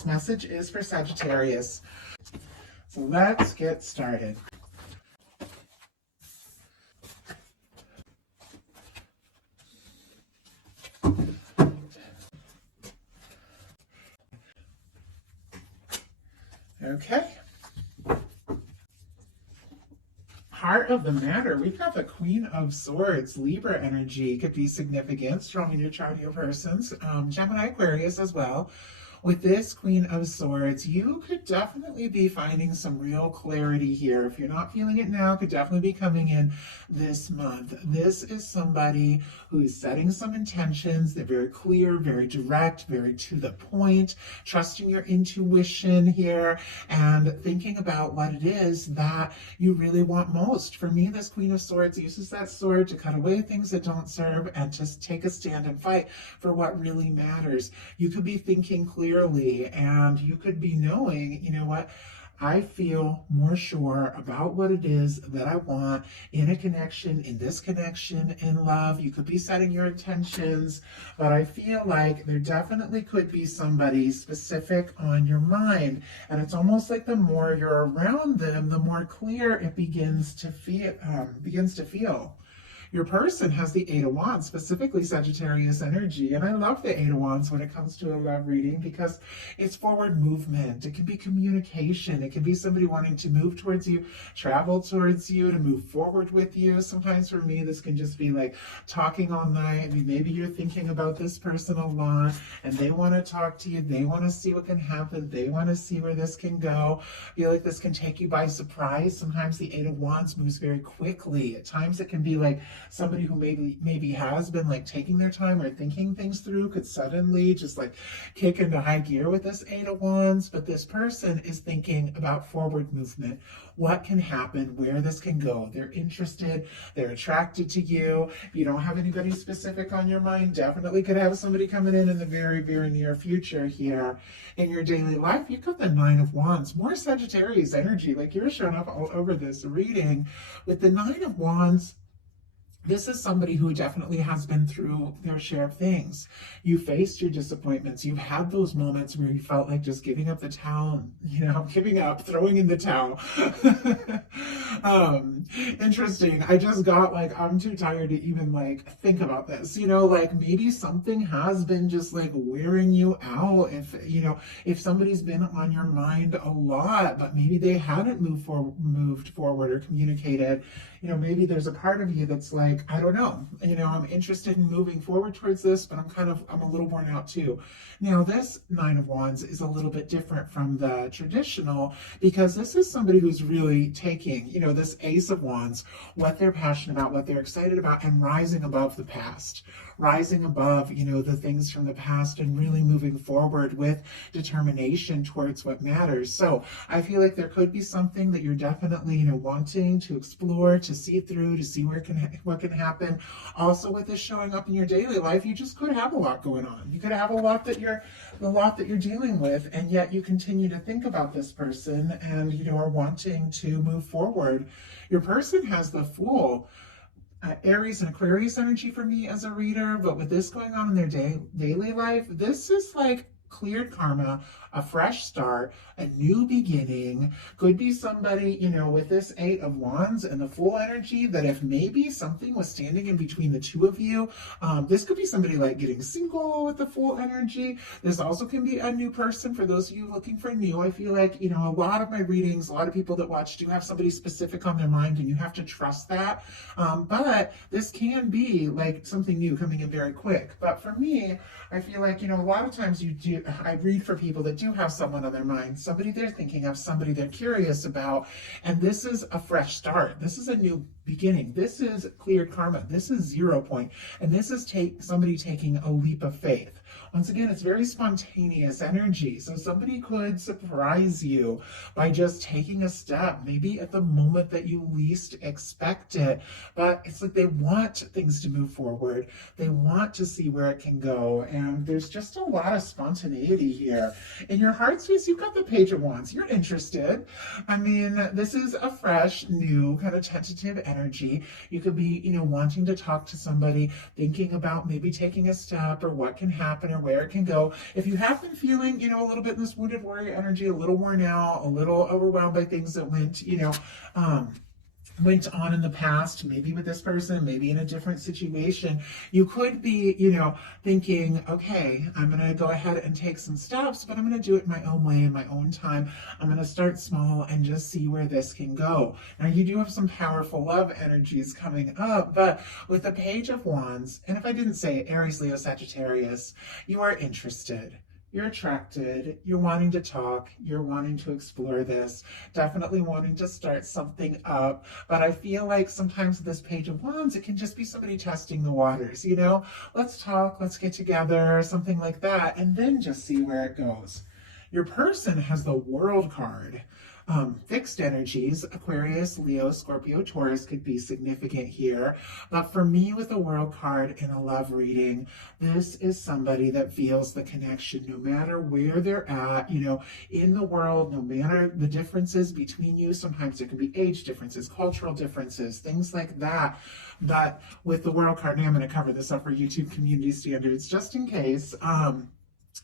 this message is for Sagittarius. So let's get started. Okay. Heart of the matter, we've got the Queen of Swords. Libra energy could be significant, strong in your chart, your persons. Gemini, Aquarius as well. With this Queen of Swords, you could definitely be finding some real clarity here. If you're not feeling it now, could definitely be coming in this month. This is somebody who is setting some intentions. They're very clear, very direct, very to the point, trusting your intuition here and thinking about what it is that you really want most. For me, this Queen of Swords uses that sword to cut away things that don't serve and just take a stand and fight for what really matters. You could be thinking clearly, and you could be knowing, you know what, I feel more sure about what it is that I want in a connection, in this connection, in love. You could be setting your intentions, but I feel like there definitely could be somebody specific on your mind. And it's almost like the more you're around them, the more clear it begins to feel. Your person has the Eight of Wands, specifically Sagittarius energy. And I love the Eight of Wands when it comes to a love reading because it's forward movement. It can be communication. It can be somebody wanting to move towards you, travel towards you, to move forward with you. Sometimes for me, this can just be like talking all night. I mean, maybe you're thinking about this person a lot and they want to talk to you. They want to see what can happen. They want to see where this can go. I feel like this can take you by surprise. Sometimes the Eight of Wands moves very quickly. At times it can be like somebody who maybe has been like taking their time or thinking things through could suddenly just like kick into high gear with this Eight of Wands. But this person is thinking about forward movement, what can happen, where this can go. They're interested, they're attracted to you. If you don't have anybody specific on your mind, definitely could have somebody coming in the very, very near future here in your daily life. You've got the Nine of Wands, more Sagittarius energy, like you're showing up all over this reading. With the Nine of Wands, this is somebody who definitely has been through their share of things. You faced your disappointments. You've had those moments where you felt like just giving up the towel, giving up, throwing in the towel. Interesting. I just got like, I'm too tired to even like think about this, like maybe something has been just like wearing you out. If somebody's been on your mind a lot, but maybe they hadn't moved forward or communicated, maybe there's a part of you that's like, I don't know, I'm interested in moving forward towards this, but I'm a little worn out too. Now, this Nine of Wands is a little bit different from the traditional because this is somebody who's really taking, this Ace of Wands, what they're passionate about, what they're excited about, and rising above the past, rising above, the things from the past and really moving forward with determination towards what matters. So I feel like there could be something that you're definitely, wanting to explore, to see through, to see what can happen. Also, with this showing up in your daily life, you just could have a lot going on. You could have a lot that you're dealing with, and yet you continue to think about this person and are wanting to move forward. Your person has the Fool. Aries and Aquarius energy for me as a reader, but with this going on in their daily life, this is like cleared karma, a fresh start, a new beginning. Could be somebody, with this Eight of Wands and the Fool energy, that if maybe something was standing in between the two of you, this could be somebody like getting single with the Fool energy. This also can be a new person for those of you looking for new. I feel like, a lot of my readings, a lot of people that watch do have somebody specific on their mind, and you have to trust that. But this can be like something new coming in very quick. But for me, I feel like, a lot of times I read for people that do have someone on their mind, somebody they're thinking of, somebody they're curious about, and this is a fresh start. This is a new beginning. This is cleared karma. This is 0 point, and this is somebody taking a leap of faith. Once again, it's very spontaneous energy. So somebody could surprise you by just taking a step, maybe at the moment that you least expect it. But it's like they want things to move forward. They want to see where it can go. And there's just a lot of spontaneity here. In your heart space, you've got the Page of Wands. You're interested. I mean, this is a fresh, new, kind of tentative energy. You could be, wanting to talk to somebody, thinking about maybe taking a step or what can happen or where it can go. If you have been feeling, a little bit in this wounded warrior energy, a little worn out, a little overwhelmed by things that went on in the past, maybe with this person, maybe in a different situation, you could be, thinking, okay, I'm going to go ahead and take some steps, but I'm going to do it my own way, in my own time. I'm going to start small and just see where this can go. Now, you do have some powerful love energies coming up, but with the Page of Wands, and if I didn't say Aries, Leo, Sagittarius, you are interested. You're attracted, you're wanting to talk, you're wanting to explore this, definitely wanting to start something up. But I feel like sometimes with this Page of Wands, it can just be somebody testing the waters, let's talk, let's get together, something like that, and then just see where it goes. Your person has the World card. Fixed energies, Aquarius, Leo, Scorpio, Taurus could be significant here. But for me, with the World card in a love reading, this is somebody that feels the connection no matter where they're at, in the world, no matter the differences between you. Sometimes there can be age differences, cultural differences, things like that. But with the World card, now I'm going to cover this up for YouTube community standards just in case.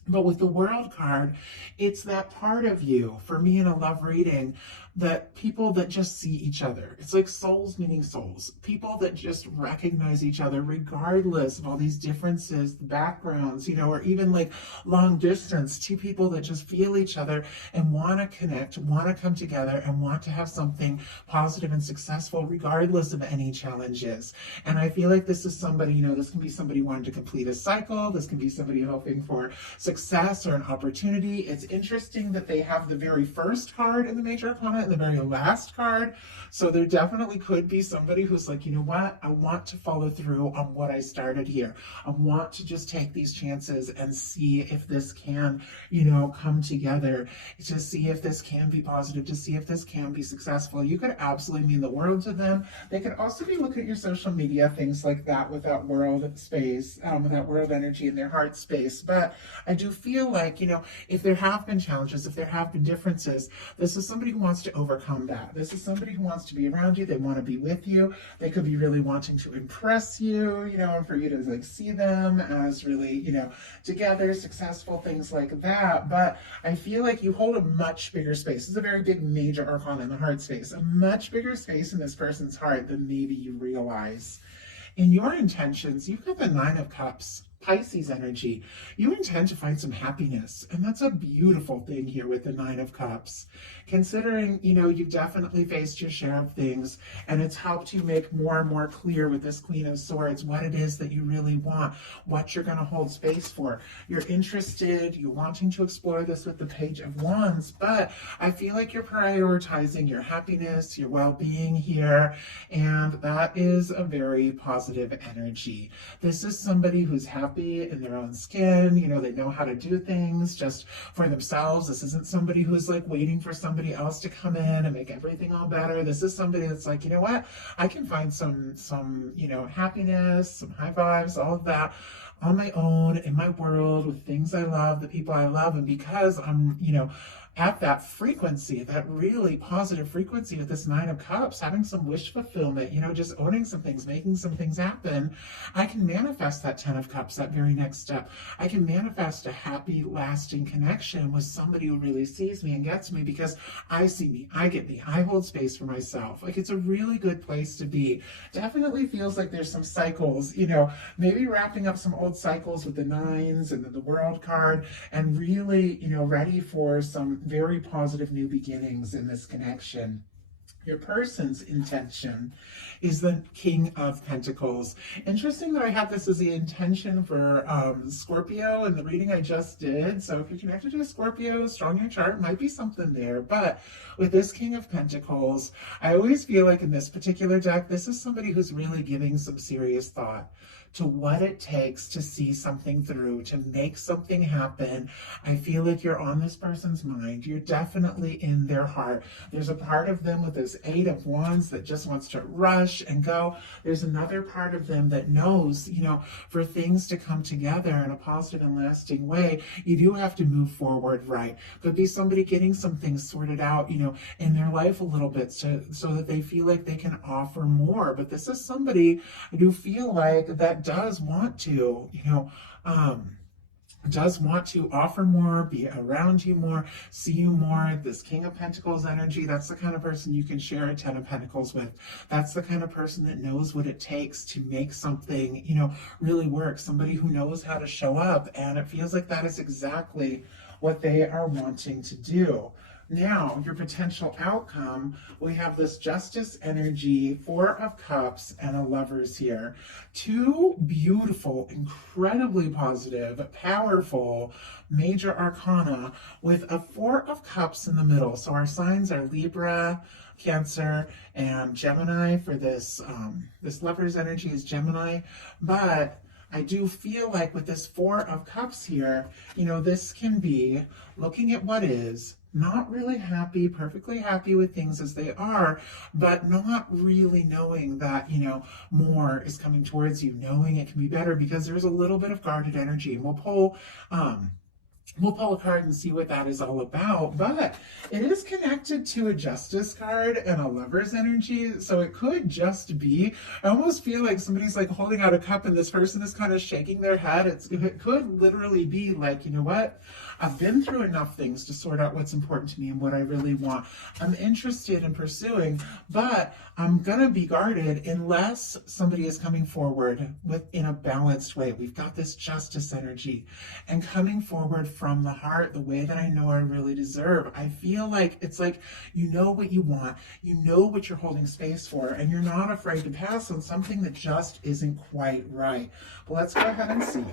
But with the World card, it's that part of you, for me in a love reading, that people that just see each other. It's like souls meeting souls. People that just recognize each other regardless of all these differences, backgrounds, or even like long distance. Two people that just feel each other and want to connect, want to come together, and want to have something positive and successful regardless of any challenges. And I feel like this is somebody, this can be somebody wanting to complete a cycle. This can be somebody hoping for success or an opportunity. It's interesting that they have the very first card in the Major Arcana and the very last card. So there definitely could be somebody who's like, you know what? I want to follow through on what I started here. I want to just take these chances and see if this can, come together, to see if this can be positive, to see if this can be successful. You could absolutely mean the world to them. They could also be looking at your social media, things like that, with that world space, with that world energy in their heart space. But I do feel like, if there have been challenges, if there have been differences, this is somebody who wants to overcome that. This is somebody who wants to be around you. They want to be with you. They could be really wanting to impress you, and for you to like see them as really, together, successful, things like that. But I feel like you hold a much bigger space. It's a very big Major Arcana in the heart space, a much bigger space in this person's heart than maybe you realize. In your intentions, you've got the Nine of Cups. Pisces energy. You intend to find some happiness, and that's a beautiful thing here with the Nine of Cups. Considering, you've definitely faced your share of things, and it's helped you make more and more clear with this Queen of Swords what it is that you really want, what you're going to hold space for. You're interested, you're wanting to explore this with the Page of Wands, but I feel like you're prioritizing your happiness, your well-being here, and that is a very positive energy. This is somebody who's happy in their own skin, they know how to do things just for themselves. This isn't somebody who's like waiting for somebody else to come in and make everything all better. This is somebody that's like, what, I can find some happiness, some high vibes, all of that on my own, in my world, with things I love, the people I love. And because I'm, at that frequency, that really positive frequency with this Nine of Cups, having some wish fulfillment, just owning some things, making some things happen, I can manifest that Ten of Cups, that very next step. I can manifest a happy, lasting connection with somebody who really sees me and gets me because I see me, I get me, I hold space for myself. Like, it's a really good place to be. Definitely feels like there's some cycles, maybe wrapping up some old cycles with the nines and then the World card, and really, ready for some very positive new beginnings in this connection. Your person's intention is the King of Pentacles. Interesting that I have this as the intention for Scorpio in the reading I just did. So if you're connected to a Scorpio, strong in your chart, might be something there. But with this King of Pentacles, I always feel like in this particular deck, this is somebody who's really giving some serious thought to what it takes to see something through, to make something happen. I feel like you're on this person's mind. You're definitely in their heart. There's a part of them with this Eight of Wands that just wants to rush and go. There's another part of them that knows, for things to come together in a positive and lasting way, you do have to move forward right. Could be somebody getting some things sorted out, in their life a little bit so that they feel like they can offer more. But this is somebody I do feel like that does want to, does want to offer more, be around you more, see you more. This King of Pentacles energy, that's the kind of person you can share a Ten of Pentacles with. That's the kind of person that knows what it takes to make something, really work. Somebody who knows how to show up, and it feels like that is exactly what they are wanting to do. Now, your potential outcome, we have this Justice energy, Four of Cups, and a Lovers here. Two beautiful, incredibly positive, powerful, major arcana with a Four of Cups in the middle. So our signs are Libra, Cancer, and Gemini. For this, this Lovers energy is Gemini. But I do feel like with this Four of Cups here, this can be looking at what is, not really happy, perfectly happy with things as they are, but not really knowing that, more is coming towards you, knowing it can be better, because there's a little bit of guarded energy. And we'll pull a card and see what that is all about, but it is connected to a Justice card and a Lover's energy, so it could just be, I almost feel like somebody's like holding out a cup and this person is kind of shaking their head. It could literally be like, you know what? I've been through enough things to sort out what's important to me and what I really want. I'm interested in pursuing, but I'm gonna be guarded unless somebody is coming forward in a balanced way. We've got this Justice energy and coming forward from the heart, the way that I know I really deserve. I feel like it's like, you know what you want, you know what you're holding space for, and you're not afraid to pass on something that just isn't quite right. But let's go ahead and see.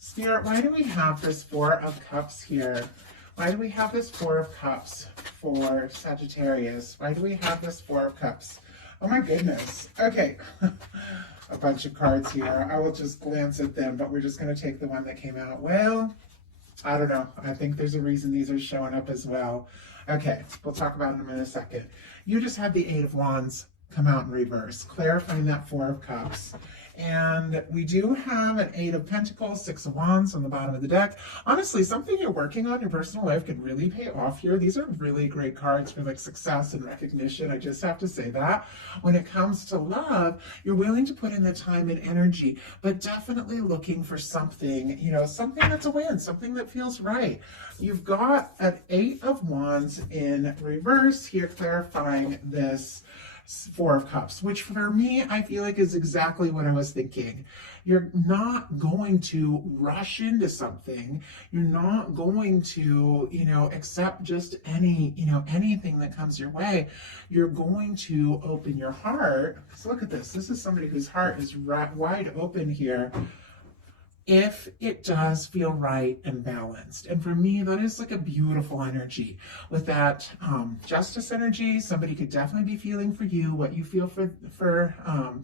Spirit, why do we have this Four of Cups here? Why do we have this Four of Cups for Sagittarius? Why do we have this Four of Cups? Oh my goodness. Okay. A bunch of cards here. I will just glance at them, but we're just going to take the one that came out. Well, I don't know. I think there's a reason these are showing up as well. Okay, we'll talk about them in a second. You just had the Eight of Wands come out in reverse, clarifying that Four of Cups. And we do have an Eight of Pentacles, Six of Wands on the bottom of the deck. Honestly, something you're working on in your personal life could really pay off here. These are really great cards for like success and recognition. I just have to say that. When it comes to love, you're willing to put in the time and energy, but definitely looking for something, something that's a win, something that feels right. You've got an Eight of Wands in reverse here, clarifying this Four of Cups, which for me, I feel like is exactly what I was thinking. You're not going to rush into something. You're not going to, accept just anything that comes your way. You're going to open your heart. So look at this. This is somebody whose heart is wide open here, if it does feel right and balanced. And for me, that is like a beautiful energy. With that Justice energy, somebody could definitely be feeling for you what you feel for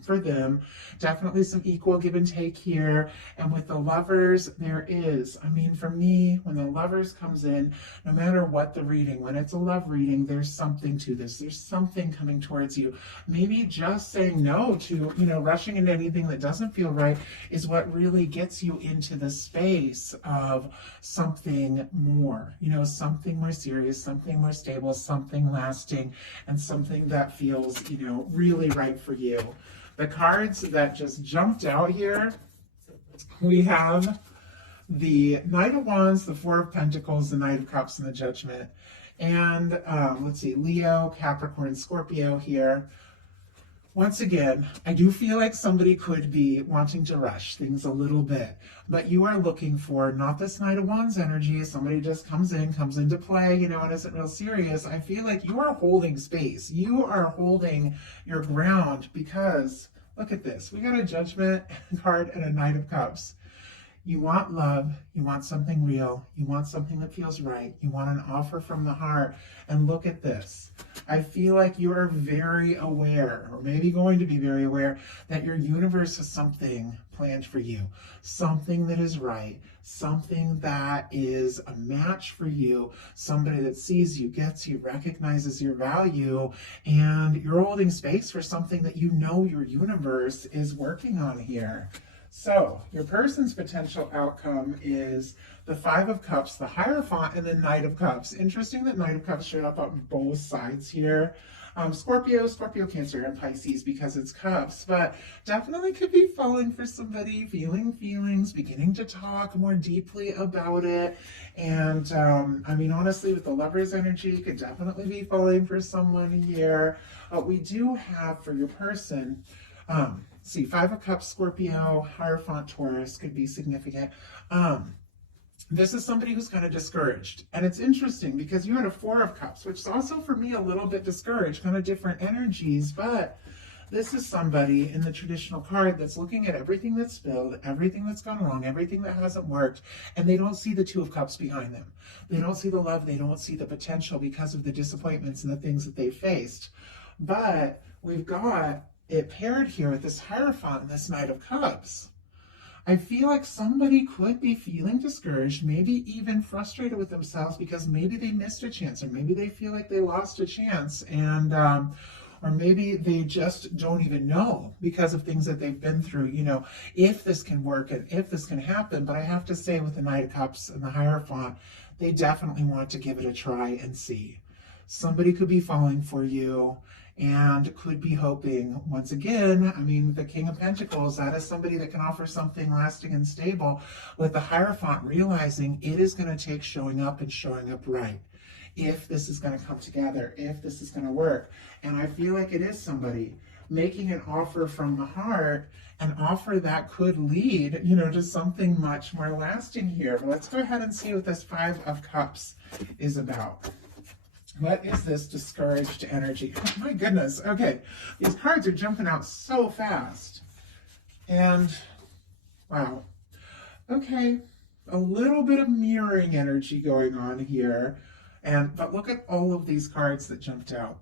them. Definitely some equal give and take here. And with the Lovers, there is, for me, when the Lovers comes in, no matter what the reading, when it's a love reading, there's something to this. There's something coming towards you. Maybe just saying no to, rushing into anything that doesn't feel right is what really gets you into the space of something more, something more serious, something more stable, something lasting, and something that feels, really right for you. The cards that just jumped out here, we have the Knight of Wands, the Four of Pentacles, the Knight of Cups, and the Judgment. And let's see, Leo, Capricorn, Scorpio here. Once again, I do feel like somebody could be wanting to rush things a little bit, but you are looking for not this Knight of Wands energy, somebody just comes into play, and isn't real serious. I feel like you are holding space. You are holding your ground, because look at this. We got a Judgment card and a Knight of Cups. You want love, you want something real, you want something that feels right, you want an offer from the heart, and look at this. I feel like you are very aware, or maybe going to be very aware, that your universe has something planned for you, something that is right, something that is a match for you, somebody that sees you, gets you, recognizes your value, and you're holding space for something that your universe is working on here. So your person's potential outcome is the Five of Cups, the Hierophant, and the Knight of Cups. Interesting that Knight of Cups showed up on both sides here. Scorpio, Cancer, and Pisces because it's cups, but definitely could be falling for somebody, feeling feelings, beginning to talk more deeply about it. And I mean, honestly, with the Lover's energy, could definitely be falling for someone here. We do have for your person, see, Five of Cups, Scorpio, Hierophant, Taurus could be significant. This is somebody who's kind of discouraged. And it's interesting because you had a Four of Cups, which is also for me a little bit discouraged, kind of different energies. But this is somebody in the traditional card that's looking at everything that's spilled, everything that's gone wrong, everything that hasn't worked, and they don't see the Two of Cups behind them. They don't see the love, they don't see the potential because of the disappointments and the things that they faced. But we've got it paired here with this Hierophant and this Knight of Cups. I feel like somebody could be feeling discouraged, maybe even frustrated with themselves because maybe they missed a chance, or maybe they feel like they lost a chance, and or maybe they just don't even know because of things that they've been through, you know, if this can work and if this can happen. But I have to say, with the Knight of Cups and the Hierophant, they definitely want to give it a try and see. Somebody could be falling for you and could be hoping, once again, I mean, the King of Pentacles, that is somebody that can offer something lasting and stable, with the Hierophant realizing it is going to take showing up and showing up right. If this is going to come together, if this is going to work. And I feel like it is somebody making an offer from the heart, an offer that could lead, you know, to something much more lasting here. But let's go ahead and see what this Five of Cups is about. What is this discouraged energy? Oh, my goodness. Okay. These cards are jumping out so fast. And wow. Okay. A little bit of mirroring energy going on here. But look at all of these cards that jumped out.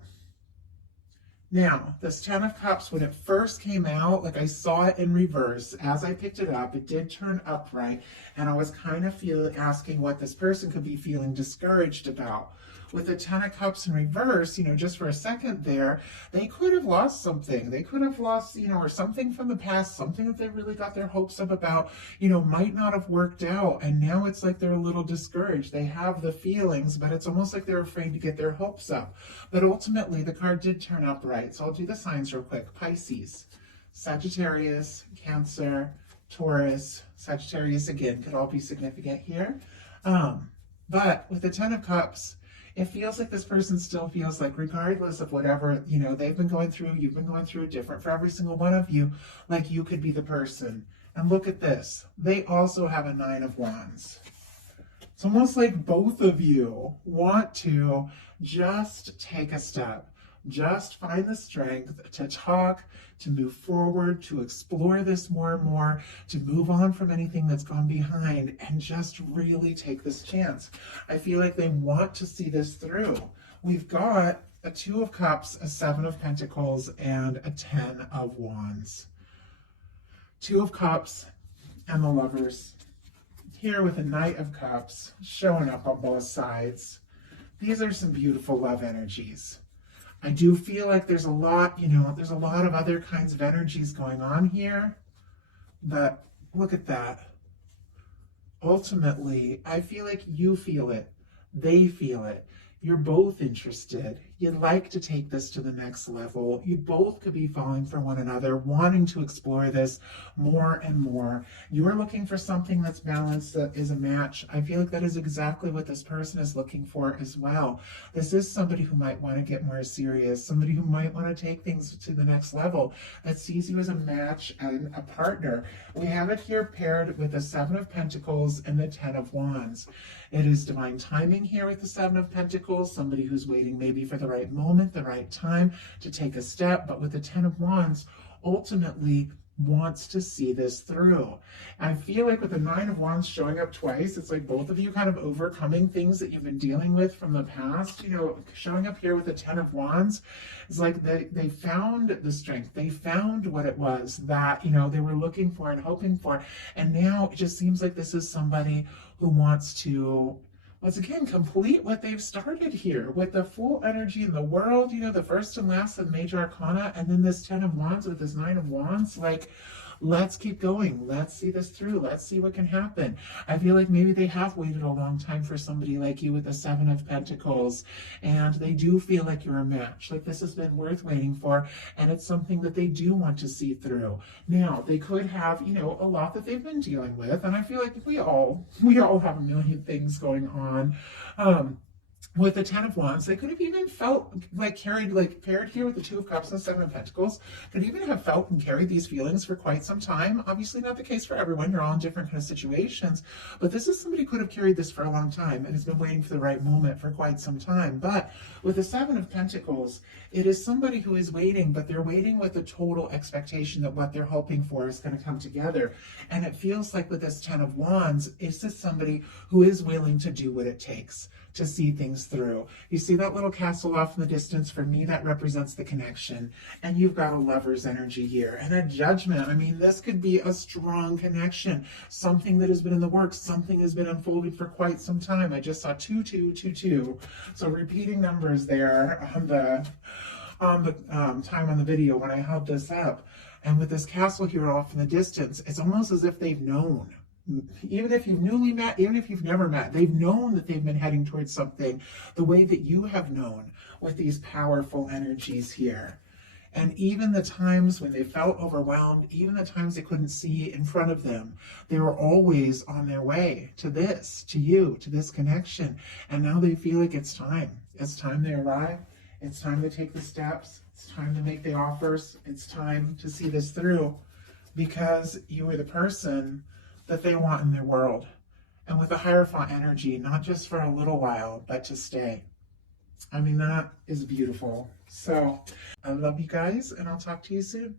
Now, this Ten of Cups, when it first came out, like I saw it in reverse. As I picked it up, it did turn upright. And I was kind of asking what this person could be feeling discouraged about. With the Ten of Cups in reverse, you know, just for a second there, they could have lost something. They could have lost, you know, or something from the past, something that they really got their hopes up about, you know, might not have worked out. And now it's like they're a little discouraged. They have the feelings, but it's almost like they're afraid to get their hopes up. But ultimately, the card did turn upright. So I'll do the signs real quick. Pisces, Sagittarius, Cancer, Taurus, Sagittarius again could all be significant here. But with the Ten of Cups, it feels like this person still feels like, regardless of whatever, you know, they've been going through, you've been going through, different for every single one of you, like you could be the person. And look at this. They also have a Nine of Wands. It's almost like both of you want to just take a step, just find the strength to talk, to move forward, to explore this more and more, to move on from anything that's gone behind, and just really take this chance. I feel like they want to see this through. We've got a Two of Cups, a Seven of Pentacles, and a Ten of Wands. Two of Cups and the Lovers. Here with a Knight of Cups showing up on both sides. These are some beautiful love energies. I do feel like there's a lot, you know, there's a lot of other kinds of energies going on here, but look at that. Ultimately, I feel like you feel it, they feel it. You're both interested. You'd like to take this to the next level. You both could be falling for one another, wanting to explore this more and more. You're looking for something that's balanced, that is a match. I feel like that is exactly what this person is looking for as well. This is somebody who might want to get more serious, somebody who might want to take things to the next level, that sees you as a match and a partner. We have it here paired with the Seven of Pentacles and the Ten of Wands. It is divine timing here with the Seven of Pentacles, somebody who's waiting maybe for the right moment, the right time to take a step, but with the Ten of Wands, ultimately wants to see this through. I feel like with the Nine of Wands showing up twice, it's like both of you kind of overcoming things that you've been dealing with from the past. You know, showing up here with the Ten of Wands, it's like they found the strength. They found what it was that, you know, they were looking for and hoping for. And now it just seems like this is somebody who wants to, once again, complete what they've started here with the full energy in the world, you know, the first and last of major arcana, and then this Ten of Wands with this Nine of Wands. Like, let's keep going. Let's see this through. Let's see what can happen. I feel like maybe they have waited a long time for somebody like you with the Seven of Pentacles, and they do feel like you're a match. Like this has been worth waiting for, and it's something that they do want to see through. Now, they could have, you know, a lot that they've been dealing with, and I feel like we all have a million things going on. With the Ten of Wands, they could have even felt like carried, like paired here with the Two of Cups and Seven of Pentacles, could even have felt and carried these feelings for quite some time. Obviously not the case for everyone. You're all in different kind of situations, but this is somebody who could have carried this for a long time and has been waiting for the right moment for quite some time. But with the Seven of Pentacles, it is somebody who is waiting, but they're waiting with a total expectation that what they're hoping for is going to come together. And it feels like with this Ten of Wands, it's just somebody who is willing to do what it takes to see things through. You see that little castle off in the distance? For me, that represents the connection. And you've got a Lover's energy here and a Judgment. I mean, this could be a strong connection, something that has been in the works, something has been unfolding for quite some time. I just saw 2222. So repeating numbers there on the time on the video when I held this up. And with this castle here off in the distance, it's almost as if they've known. Even if you've newly met, even if you've never met, they've known that they've been heading towards something the way that you have known with these powerful energies here. And even the times when they felt overwhelmed, even the times they couldn't see in front of them, they were always on their way to this, to you, to this connection. And now they feel like it's time. It's time they arrive. It's time to take the steps. It's time to make the offers. It's time to see this through, because you are the person that they want in their world. And with the Hierophant energy, not just for a little while, but to stay. I mean, that is beautiful. So I love you guys, and I'll talk to you soon.